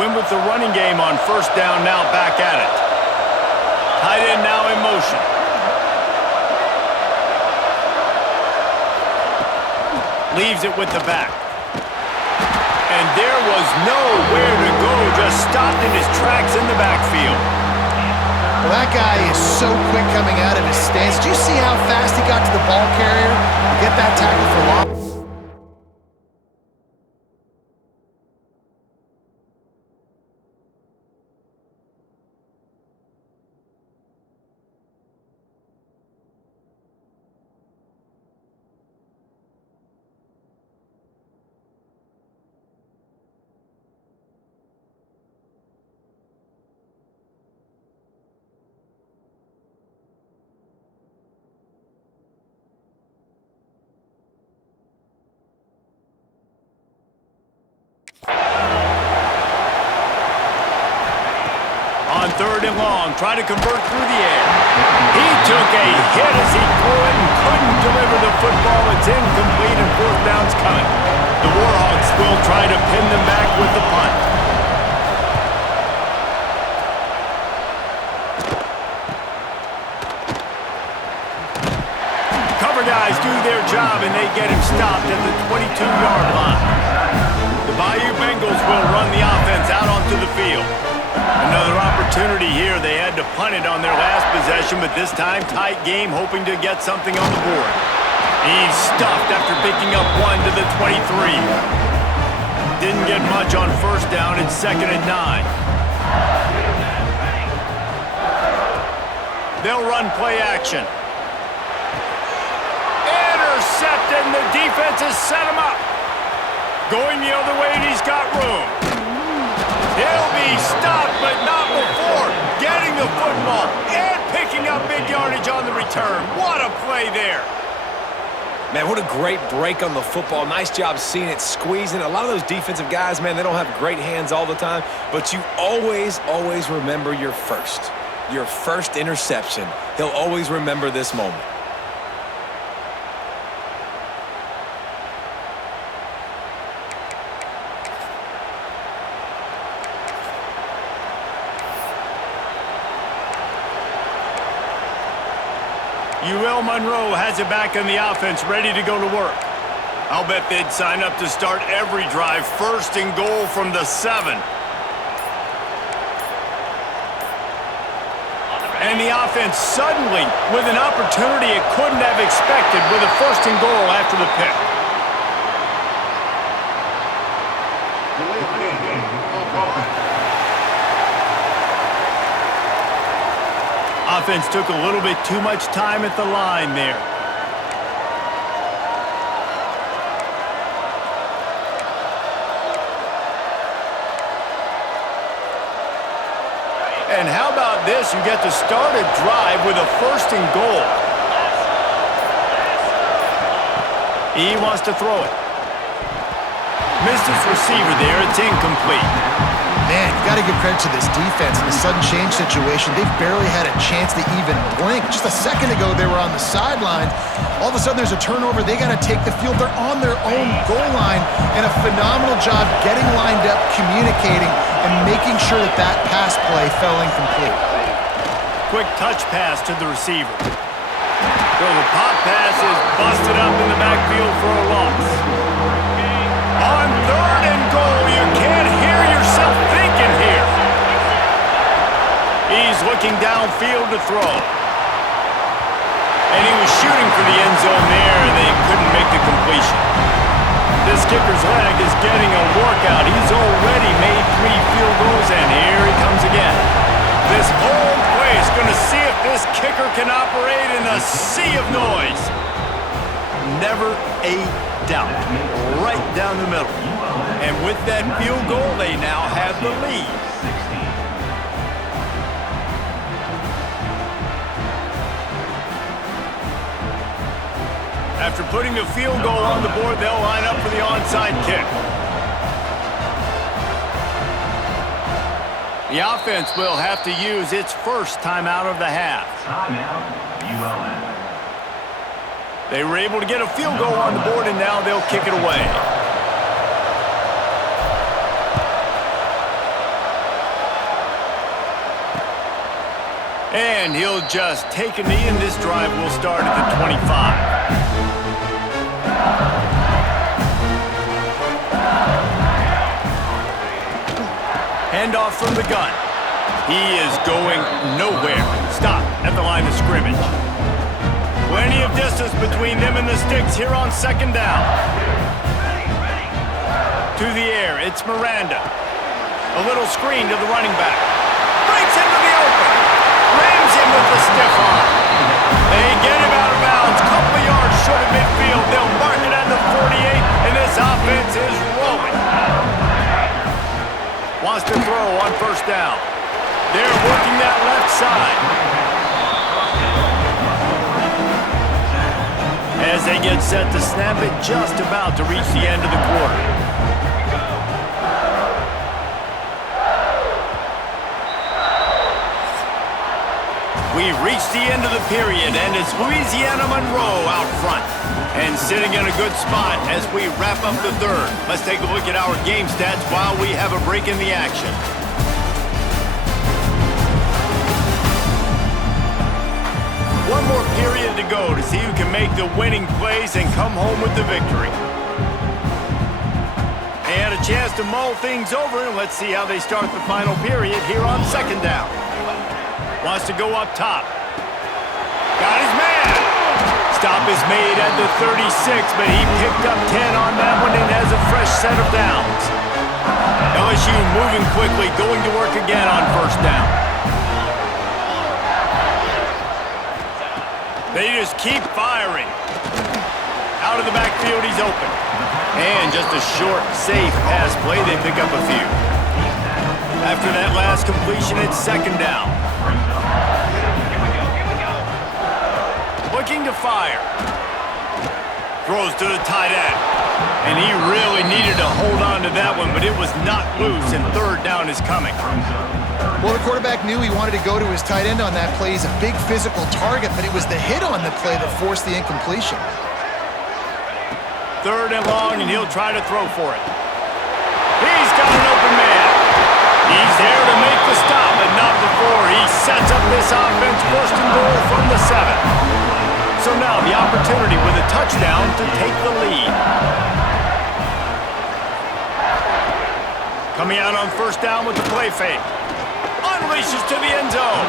Win with the running game on first down, now back at it. Tight end now in motion. Leaves it with the back. And there was nowhere to go, just stopped in his tracks in the backfield. Well, that guy is so quick coming out of his stance. Do you see how fast he got to the ball carrier to get that tackle for loss? On 3rd and long, trying to convert through the air. He took a hit as he threw it and couldn't deliver the football. It's incomplete and fourth down's coming. The Warhawks will try to pin them back with the punt. Cover guys do their job and they get him stopped at the 22-yard line. The Bayou Bengals will run the offense out onto the field. Another opportunity here. They had to punt it on their last possession, but this time tight game, hoping to get something on the board. He's stuffed after picking up one to the 23. Didn't get much on first down. It's 2nd and 9. They'll run play action. Intercepted, and the defense has set him up. Going the other way, and he's got room. He'll be stopped, but not before getting the the football and picking up big yardage on the return. What a play there. Man, what a great break on the football. Nice job seeing it, squeezing. A lot of those defensive guys, man, they don't have great hands all the time, but you always, always remember your first interception. He'll always remember this moment. Monroe has it back in the offense, ready to go to work. I'll bet they'd sign up to start every drive first and goal from the 7. And the offense suddenly with an opportunity it couldn't have expected with a first and goal after the pick. Offense took a little bit too much time at the line there. And how about this? You get to start a drive with a first and goal. He wants to throw it. Missed his receiver there. It's incomplete. Man, you got to give credit to this defense in the sudden change situation. They've barely had a chance to even blink. Just a second ago, they were on the sideline. All of a sudden, there's a turnover. They got to take the field. They're on their own goal line, and a phenomenal job getting lined up, communicating, and making sure that that pass play fell incomplete. Quick touch pass to the receiver. So the pop pass is busted up in the backfield for a loss. On 3rd and goal, you can't hear yourself thinking here. He's looking downfield to throw. And he was shooting for the end zone there, and they couldn't make the completion. This kicker's leg is getting a workout. He's already made 3 field goals, and here he comes again. This whole play is going to see if this kicker can operate in a sea of noise. Never a doubt. Right down the middle. And with that field goal, they now have the lead. After putting the field goal on the board, they'll line up for the onside kick. The offense will have to use its first timeout of the half. Timeout, ULM. They were able to get a field goal on the board, and now they'll kick it away. And he'll just take a knee, and this drive will start at the 25. Handoff from the gun. He is going nowhere. Stop at the line of scrimmage. Plenty of distance between them and the sticks here on 2nd down. To the air, it's Miranda. A little screen to the running back. Breaks into the open. Rams him with the stiff arm. They get him out of bounds. Couple of yards short of midfield. They'll mark it at the 48, and this offense is rolling. Wants to throw on 1st down. They're working that left side. As they get set to snap it, just about to reach the end of the quarter. We've reached the end of the period, and it's Louisiana Monroe out front. And sitting in a good spot as we wrap up the 3rd. Let's take a look at our game stats while we have a break in the action. One more period to go to see who can make the winning plays and come home with the victory. They had a chance to mull things over, and let's see how they start the final period here on 2nd down. Wants to go up top. Got his man. Stop is made at the 36, but he picked up 10 on that one and has a fresh set of downs. LSU moving quickly, going to work again on 1st down. They just keep firing. Out of the backfield, he's open. And just a short, safe pass play, they pick up a few. After that last completion, it's 2nd down. Brings up Looking to fire. Throws to the tight end. And he really needed to hold on to that one, but it was not loose, and third down is coming. Well, the quarterback knew he wanted to go to his tight end on that play. He's a big physical target, but it was the hit on the play that forced the incompletion. Third and long, and he'll try to throw for it. He's got an open man. He's there to make the stop, but not before he sets up this offense first and goal from the 7. So now the opportunity with a touchdown to take the lead. Coming out on first down with the play fake. Unleashes to the end zone.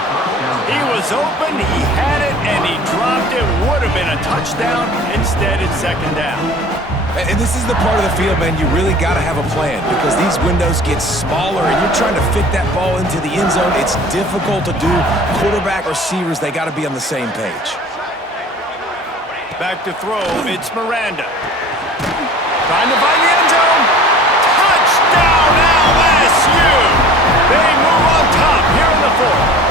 He was open, he had it, and he dropped it. Would have been a touchdown. Instead, it's second down. And this is the part of the field, man, you really got to have a plan because these windows get smaller and you're trying to fit that ball into the end zone. It's difficult to do. Quarterback, receivers, they got to be on the same page. Back to throw, it's Miranda. Trying to find the end zone. Touchdown, LSU! They move on top here in the 4th.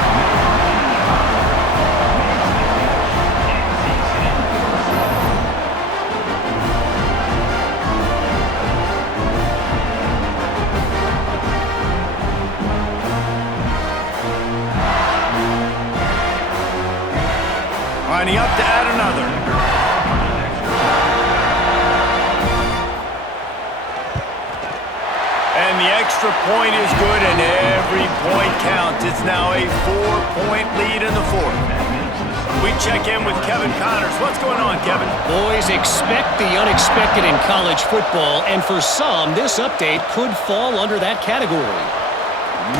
Lining up to add another. And the extra point is good, and every point counts. It's now a 4-point lead in the 4th. We check in with Kevin Connors. What's going on, Kevin? Boys, expect the unexpected in college football, and for some, this update could fall under that category.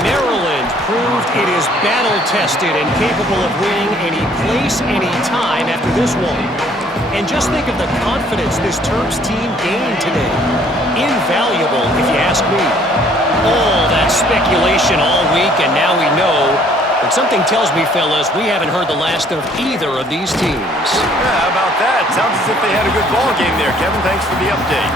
Maryland proved it is battle-tested and capable of winning any place, any time after this one. And just think of the confidence this Terps team gained today. Invaluable, if you ask me. All that speculation all week, and now we know. But something tells me, fellas, we haven't heard the last of either of these teams. Yeah, how about that? Sounds as if they had a good ball game there, Kevin. Thanks for the update.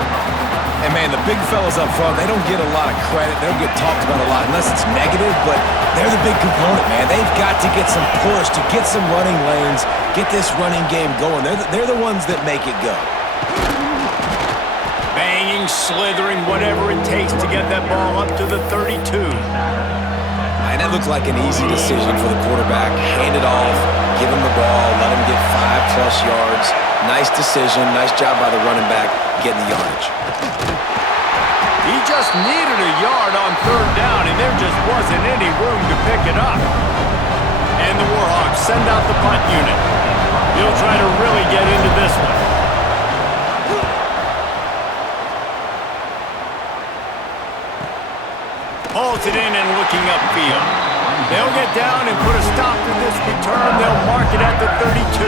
And, man, the big fellas up front, they don't get a lot of credit. They don't get talked about a lot unless it's negative, but they're the big component, man. They've got to get some push, to get some running lanes, get this running game going. They're the ones that make it go. Banging, slithering, whatever it takes to get that ball up to the 32. And that looked like an easy decision for the quarterback. Hand it off, give him the ball, let him get 5+ yards. Nice decision, nice job by the running back getting the yardage. He just needed a yard on third down, and there just wasn't any room to pick it up. And the Warhawks send out the punt unit. He'll try to really get into this one. Pulls it in and looking upfield. They'll get down and put a stop to this return. They'll mark it at the 32.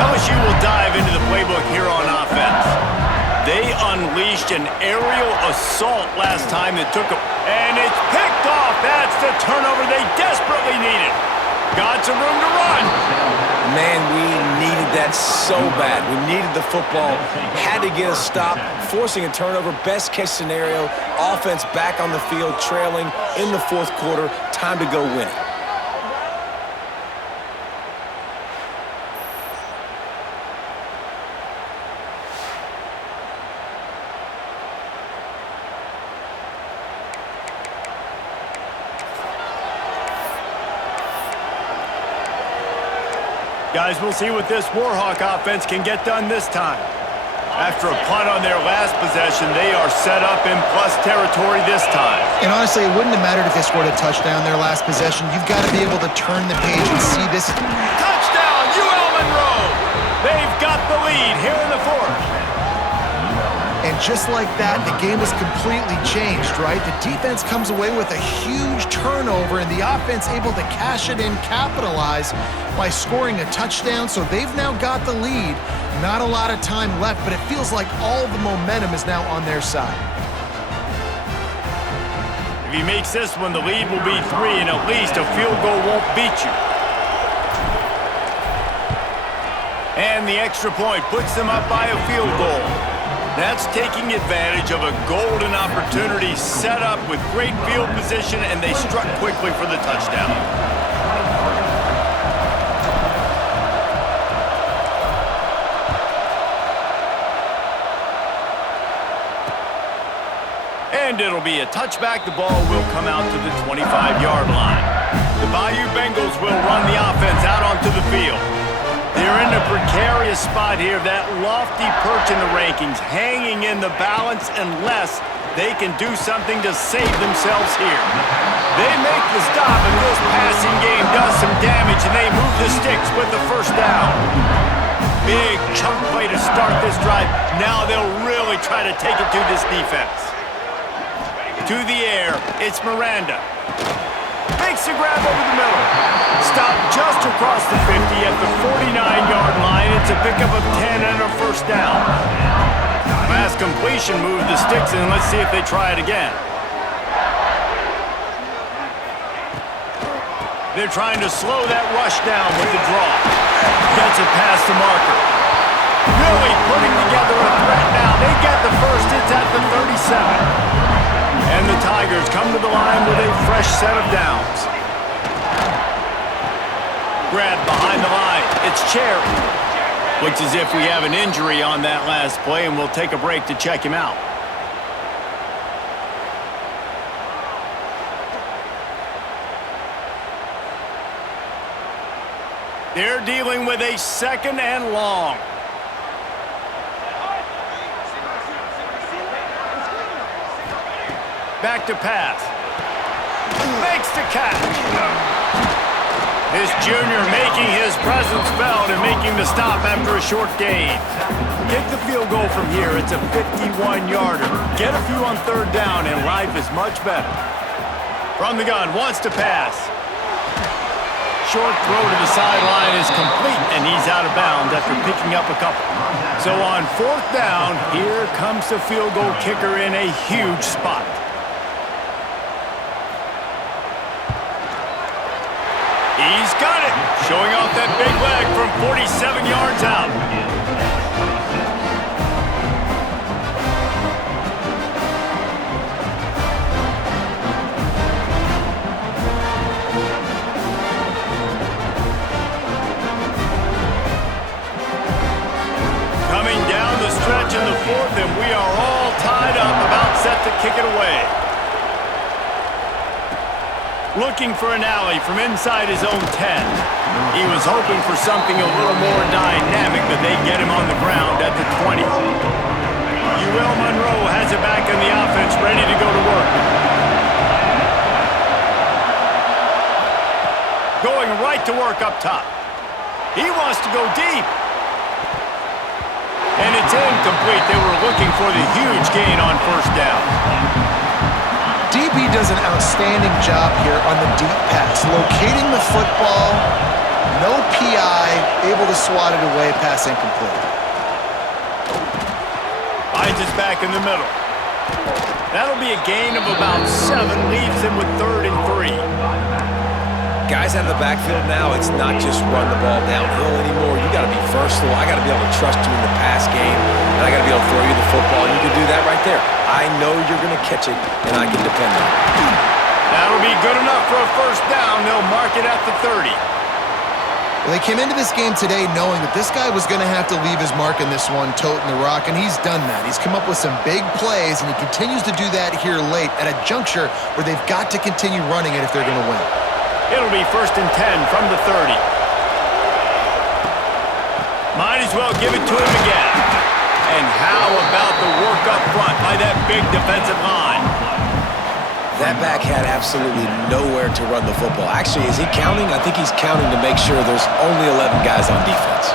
LSU will dive into the playbook here on offense. They unleashed an aerial assault last time that took them, and it's picked off. That's the turnover they desperately needed. Got some room to run. Man, we needed that so bad. We needed the football. Had to get a stop, forcing a turnover. Best case scenario, offense back on the field, trailing in the 4th quarter. Time to go win it. Guys, we'll see what this Warhawk offense can get done this time. After a punt on their last possession, they are set up in plus territory this time. And honestly, it wouldn't have mattered if they scored a touchdown their last possession. You've got to be able to turn the page and see this. Touchdown, UL Monroe! They've got the lead here in the 4th. And just like that, the game has completely changed, right? The defense comes away with a huge turnover, and the offense able to cash it in, capitalize by scoring a touchdown. So they've now got the lead. Not a lot of time left, but it feels like all the momentum is now on their side. If he makes this one, the lead will be 3, and at least a field goal won't beat you. And the extra point puts them up by a field goal. That's taking advantage of a golden opportunity set up with great field position, and they struck quickly for the touchdown. And it'll be a touchback. The ball will come out to the 25-yard line. The Bayou Bengals will run the offense out onto the field. They're in a precarious spot here, that lofty perch in the rankings, hanging in the balance unless they can do something to save themselves here. They make the stop, and this passing game does some damage, and they move the sticks with the first down. Big chunk play to start this drive. Now they'll really try to take it to this defense. To the air, it's Miranda. Makes a grab over the middle. Stop just across the 50 at the 49-yard line. It's a pickup of 10 and a first down. Pass completion, move the sticks, and let's see if they try it again. They're trying to slow that rush down with the draw. Gets it past the marker. Really putting together a threat now. They get the first. It's at the 37. And the Tigers come to the line with a fresh set of downs. Grab behind the line. It's Cherry. Looks as if we have an injury on that last play, and we'll take a break to check him out. They're dealing with a second and long. Back to pass. Makes the catch. This junior making his presence felt and making the stop after a short gain. Kick the field goal from here. It's a 51-yarder. Get a few on third down, and life is much better. From the gun, wants to pass. Short throw to the sideline is complete, and he's out of bounds after picking up a couple. So on fourth down, here comes the field goal kicker in a huge spot. He's got it, showing off that big leg from 47 yards out. Coming down the stretch in the fourth, and we are all tied up, about set to kick it away. Looking for an alley from inside his own 10. He was hoping for something a little more dynamic, but they get him on the ground at the 20. Monroe has it back in the offense, ready to go to work. Going right to work up top. He wants to go deep. And it's incomplete. They were looking for the huge gain on first down. DB does an outstanding job here on the deep pass. Locating the football, no PI, able to swat it away, pass incomplete. Finds his back in the middle. That'll be a gain of about 7, leaves him with 3rd and 3. Guys out of the backfield now, it's not just run the ball downhill anymore. You got to be versatile. I got to be able to trust you in the pass game, and I got to be able to throw you the football. You can do that right there. I know you're going to catch it, and I can depend on it. That'll be good enough for a first down. They'll mark it at the 30. Well, they came into this game today knowing that this guy was going to have to leave his mark in this one, toting the rock, and he's done that. He's come up with some big plays, and he continues to do that here late at a juncture where they've got to continue running it if they're going to win. It'll be 1st and 10 from the 30. Might as well give it to him again. And how about the work up front by that big defensive line? That back had absolutely nowhere to run the football. Actually, is he counting? I think he's counting to make sure there's only 11 guys on defense.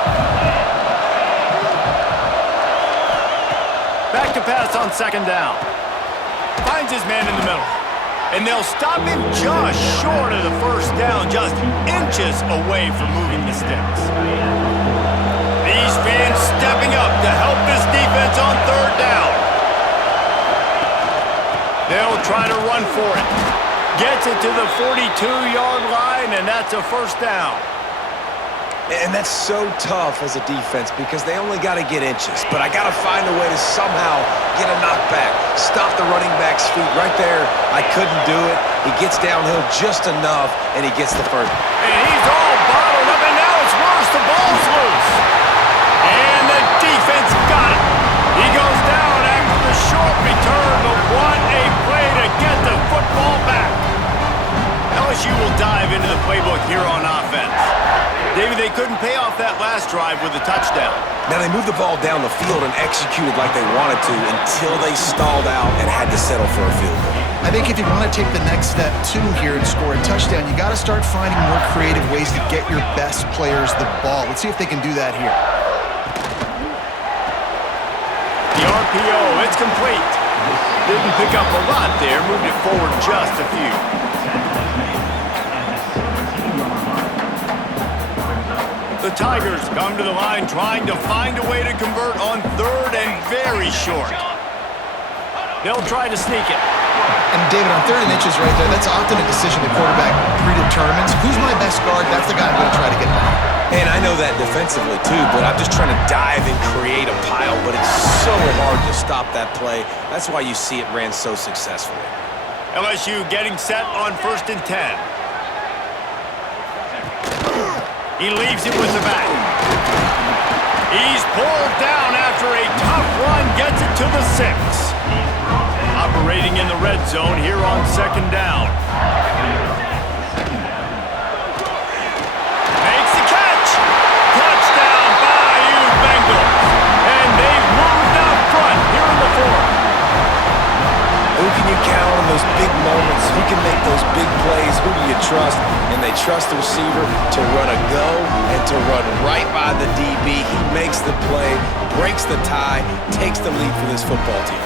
Back to pass on 2nd down. Finds his man in the middle. And they'll stop him just short of the first down, just inches away from moving the sticks. These fans stepping up to help this defense on 3rd down. They'll try to run for it. Gets it to the 42-yard line, and that's a first down. And that's so tough as a defense because they only got to get inches. But I got to find a way to somehow get a knockback. Stop the running back's feet right there. I couldn't do it. He gets downhill just enough, and he gets the first. And he's all bottled up, and now it's worse. The ball's loose. And the defense got it. He goes down after the short return, but what a Now, they moved the ball down the field and executed like they wanted to until they stalled out and had to settle for a field goal. I think if you want to take the next step, too, here and score a touchdown, you got to start finding more creative ways to get your best players the ball. Let's see if they can do that here. The RPO, it's complete. Didn't pick up a lot there, moved it forward just a few. The Tigers come to the line trying to find a way to convert on third and very short. They'll try to sneak it. And David, on 3rd and inches right there, that's often a decision the quarterback predetermines. Who's my best guard? That's the guy I'm going to try to get back. And I know that defensively too, but I'm just trying to dive and create a pile, but it's so hard to stop that play. That's why you see it ran so successfully. LSU getting set on 1st and 10. He leaves it with the back. He's pulled down after a tough run, gets it to the 6. Operating in the red zone here on 2nd down. Makes the catch. Touchdown, Bayou Bengals. And they've moved out front here in the 4th. Who can you count on those big moments? Who can make those big plays? Who do you trust? And they trust the receiver to run a go and to run right by the DB. He makes the play, breaks the tie, takes the lead for this football team.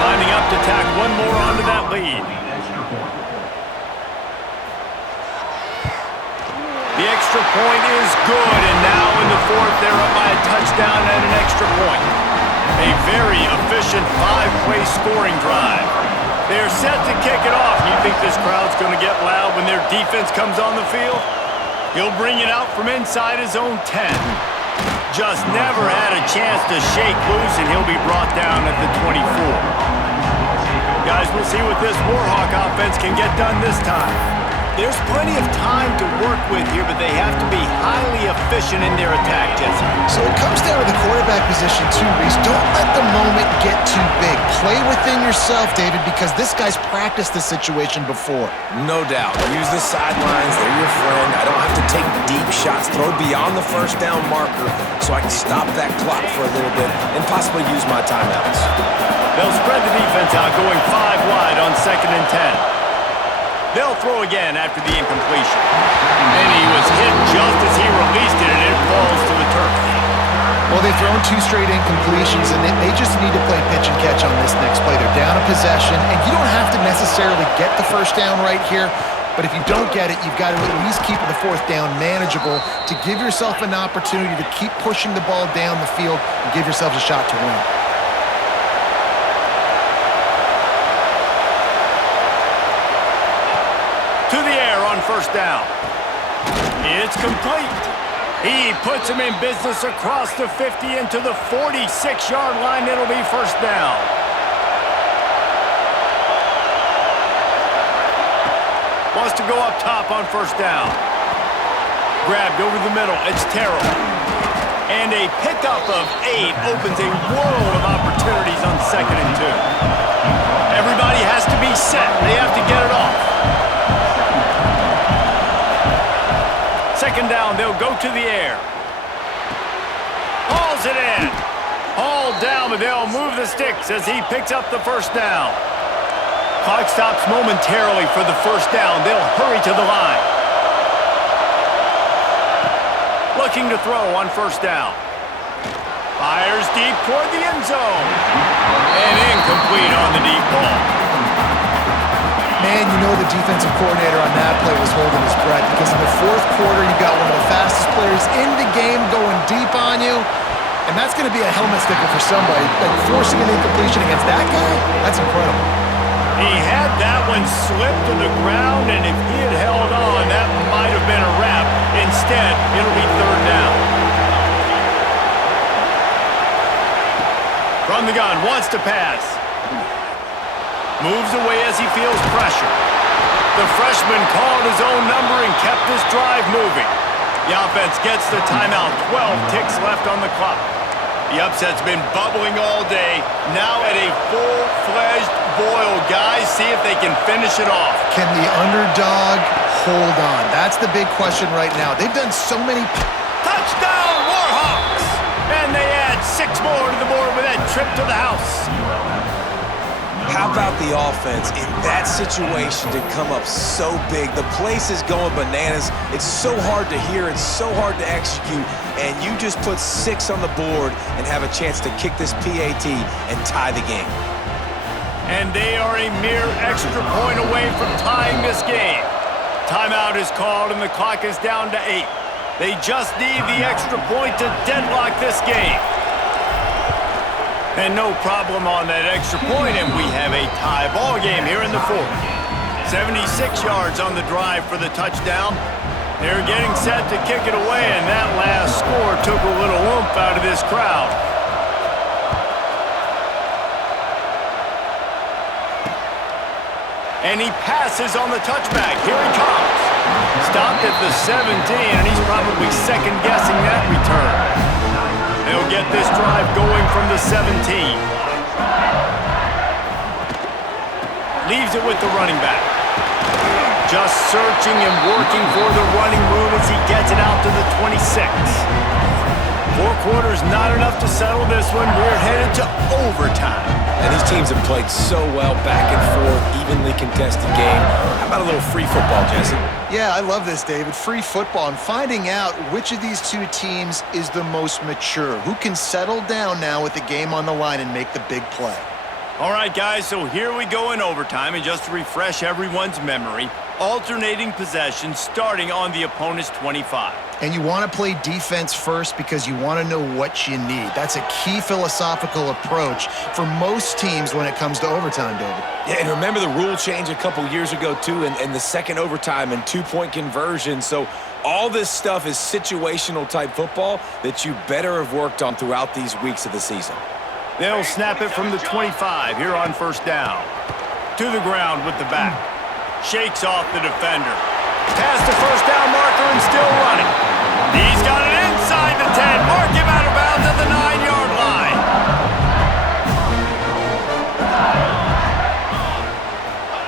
Lining up to tack one more onto that lead. The extra point is good, and now in the 4th, they're up by a touchdown and an extra point. A very efficient 5-play scoring drive. They're set to kick it off. You think this crowd's going to get loud when their defense comes on the field? He'll bring it out from inside his own 10. Just never had a chance to shake loose, and he'll be brought down at the 24. Guys, we'll see what this Warhawk offense can get done this time. There's plenty of time to work with here, but they have to be highly efficient in their attack, Jesse. So it comes down to the quarterback position too, Reese. Don't let the moment get too big. Play within yourself, David, because this guy's practiced this situation before. No doubt. Use the sidelines. They're your friend. I don't have to take deep shots. Throw beyond the 1st down marker so I can stop that clock for a little bit and possibly use my timeouts. They'll spread the defense out, going 5 wide on 2nd and 10. They'll throw again after the incompletion. And he was hit just as he released it, and it falls to the turf. Well, they've thrown 2 straight incompletions, and they just need to play pitch and catch on this next play. They're down a possession, and you don't have to necessarily get the 1st down right here, but if you don't get it, you've got to at least keep the 4th down manageable to give yourself an opportunity to keep pushing the ball down the field and give yourselves a shot to win. To the air on 1st down. It's complete. He puts him in business across the 50 into the 46-yard line. It'll be 1st down. Wants to go up top on 1st down. Grabbed over the middle. It's Terrell. And a pickup of 8 opens a world of opportunities on 2nd and 2. Everybody has to be set. They have to get it off. 2nd down, they'll go to the air. Hauls it in. Hauled down, but they'll move the sticks as he picks up the 1st down. Clock stops momentarily for the 1st down. They'll hurry to the line. Looking to throw on 1st down. Fires deep toward the end zone. And incomplete on the deep ball. Man, you know the defensive coordinator on that play was holding his breath because in the 4th quarter, you got one of the fastest players in the game going deep on you, and that's going to be a helmet sticker for somebody. But forcing an incompletion against that guy, that's incredible. He had that one slip to the ground, and if he had held on, that might have been a wrap. Instead, it'll be 3rd down. From the gun, wants to pass. Moves away as he feels pressure. The freshman called his own number and kept this drive moving. The offense gets the timeout. 12 ticks left on the clock. The upset's been bubbling all day. Now at a full-fledged boil. Guys, see if they can finish it off. Can the underdog hold on? That's the big question right now. They've done so many... Touchdown, Warhawks! And they add 6 more to the board with that trip to the house. How about the offense in that situation to come up so big? The place is going bananas. It's so hard to hear. It's so hard to execute. And you just put 6 on the board and have a chance to kick this PAT and tie the game. And they are a mere extra point away from tying this game. Timeout is called and the clock is down to 8. They just need the extra point to deadlock this game. And no problem on that extra point, and we have a tie ball game here in the 4th. 76 yards on the drive for the touchdown. They're getting set to kick it away, and that last score took a little oomph out of this crowd. And he passes on the touchback. Here he comes. Stopped at the 17, and he's probably second-guessing that return. They'll get this drive going from the 17. Leaves it with the running back. Just searching and working for the running room as he gets it out to the 26. 4 quarters, not enough to settle this one. We're headed to overtime. And these teams have played so well, back and forth, evenly contested game. How about a little free football, Jesse? Yeah, I love this, David. Free football and finding out which of these 2 teams is the most mature. Who can settle down now with the game on the line and make the big play? All right, guys, so here we go in overtime. And just to refresh everyone's memory, alternating possessions starting on the opponent's 25. And you want to play defense first because you want to know what you need. That's a key philosophical approach for most teams when it comes to overtime, David. Yeah, and remember the rule change a couple years ago, too, and the second overtime and 2-point conversion. So all this stuff is situational-type football that you better have worked on throughout these weeks of the season. They'll snap it from the 25 here on first down. To the ground with the back. Shakes off the defender. Past the first down marker and still running. He's got it inside the 10. Mark him out of bounds at the 9-yard line.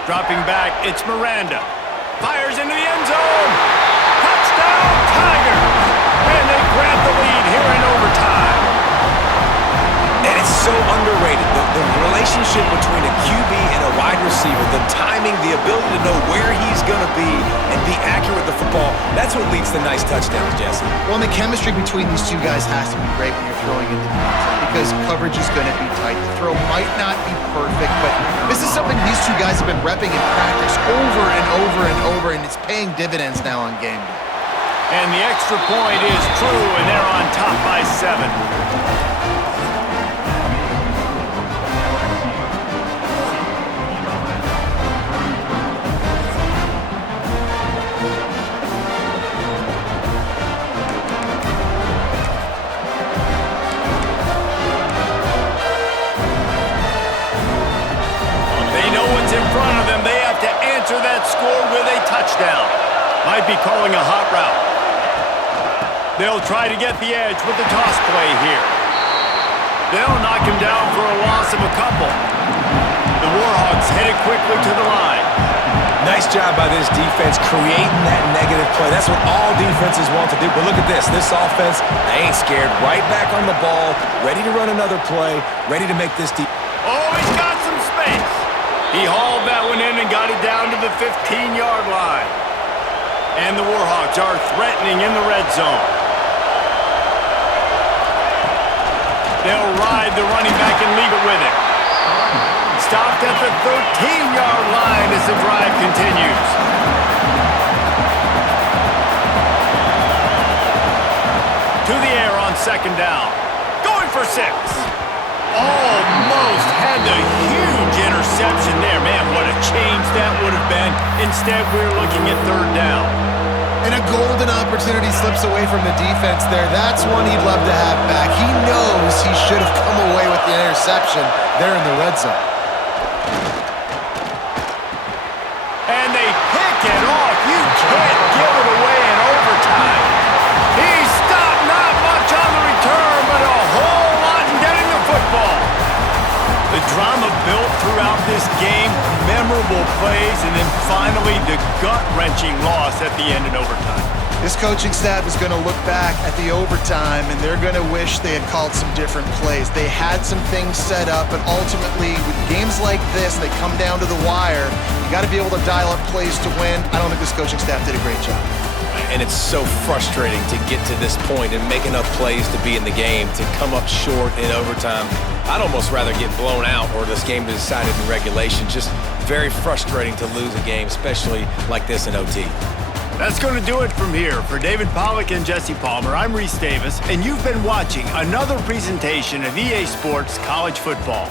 Dropping back, it's Miranda. Fires into the end zone. Touchdown, Tigers. And they grab the lead here in overtime. And it's so underrated. The relationship between a QB and a wide receiver, the timing, the ability to know where he's going to be and be accurate with the football, that's what leads to nice touchdowns, Jesse. Well, and the chemistry between these 2 guys has to be great when you're throwing into the end zone because coverage is going to be tight. The throw might not be perfect, but this is something these 2 guys have been repping in practice over and over and over, and it's paying dividends now on game day. And the extra point is true, and they're on top by 7. That score with a touchdown. Might be calling a hot route. They'll try to get the edge with the toss play here. They'll knock him down for a loss of a couple. The Warhawks headed quickly to the line. Nice job by this defense creating that negative play. That's what all defenses want to do. But look at this. This offense, they ain't scared. Right back on the ball, ready to run another play, ready to make this deep. Oh, he's got some space. He hauled that one in and got it down to the 15-yard line. And the Warhawks are threatening in the red zone. They'll ride the running back and leave it with him. Stopped at the 13-yard line as the drive continues. To the air on second down. Going for 6. Almost had the huge interception there. Man, what a change that would have been. Instead, we're looking at third down. And a golden opportunity slips away from the defense there. That's one he'd love to have back. He knows he should have come away with the interception there in the red zone. And they pick it off. You can't give it away in overtime. He stopped, not much on the return, but a whole lot unbelievable plays, and then finally the gut-wrenching loss at the end in overtime. This coaching staff is going to look back at the overtime, and they're going to wish they had called some different plays. They had some things set up, but ultimately, with games like this, they come down to the wire. You got to be able to dial up plays to win. I don't think this coaching staff did a great job. And it's so frustrating to get to this point and make enough plays to be in the game, to come up short in overtime. I'd almost rather get blown out or this game decided in regulation. Just very frustrating to lose a game, especially like this in OT. That's going to do it from here. For David Pollack and Jesse Palmer, I'm Reese Davis, and you've been watching another presentation of EA Sports College Football.